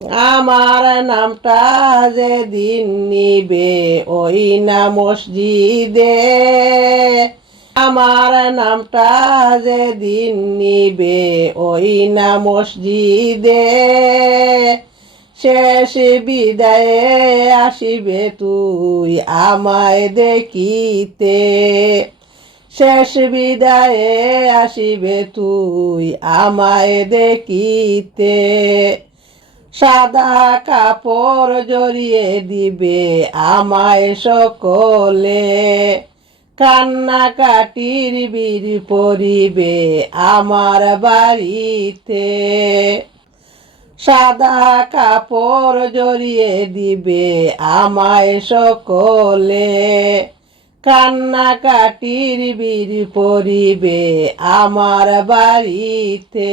আমার নামটা যেদিন নিবে ওই না মসজিদে, আমার নামটা যেদিন নিবে ওই না মসজিদে, শেষ বিদায়ে আসিবে তুই আমায় দেখিতে, শেষ বিদায়ে আসিবে তুই আমায় দেখিতে, সাদা কাপড় জড়িয়ে দিবে আমায় সকলে, কান্নাকাটির বীর পরিবে আমার বাড়িতে, সাদা কাপড় জড়িয়ে দিবে আমায় সকলে, কান্নাকাটির বীর পরিবে আমার বাড়িতে,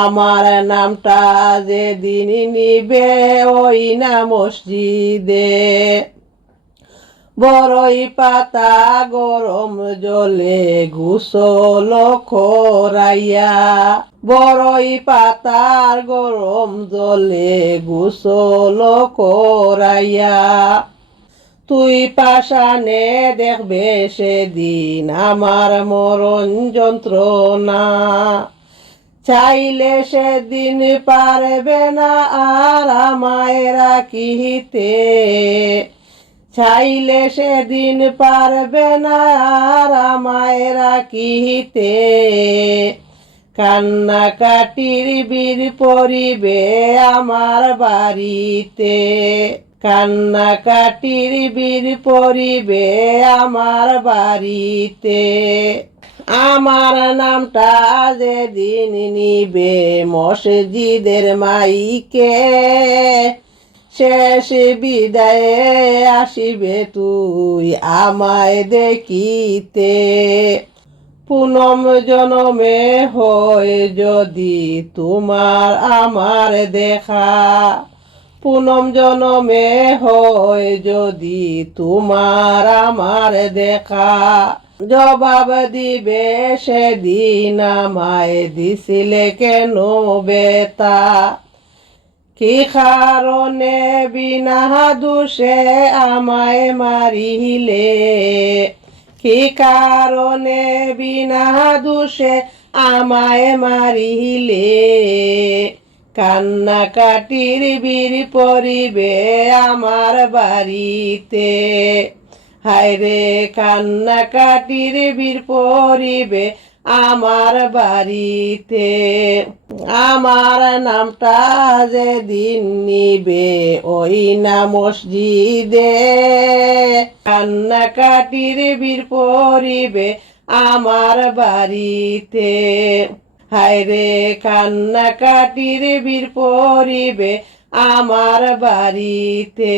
আমার নামটা যেদিন নিবে ওই না মসজিদে, বড়ই পাতা গরম জলে গোসল করাইয়া, বড়ই পাতার গরম জলে গোসল করাইয়া, তুই পাশানে দেখবে সেদিন আমার মরণ যন্ত্রণা, চাইলে সেদিন পারবে না আর আমায় রাখিতে, চাইলে সেদিন পারবে না আর আমায় রাখিতে, কান্নাকাটির বীর পরিবে আমার বাড়িতে, কান্নাকাটির বীর পরিবে আমার বাড়িতে, আমার নামটা যেদিন নিবে মসজিদের মাইকে, শেষ বিদায়ে আসিবে তুই আমায় দেখিতে, পুনম জনমে হয় যদি তোমার আমার দেখা, পুনম জনমে হয় যদি তোমার আমার দেখা, জবাব দিবে সেদিন আমায় দিছিলে কেন বেতা, কি কারণে বিনা দোষে আমায় মারিলে, কি কারণে বিনা দোষে আমায় মারিলে, কান্নাকাটির বীর পরিবে আমার বাড়িতে, হায়রে কান্নাকাটির বীর পরিবে আমার বাড়িতে, আমার নামটা যেদিন নিবে ওই না মসজিদে, কান্নাকাটির বীর পরিবে আমার বাড়িতে, হায়রে কান্নাকাটির বীর পরিবে আমার বাড়িতে।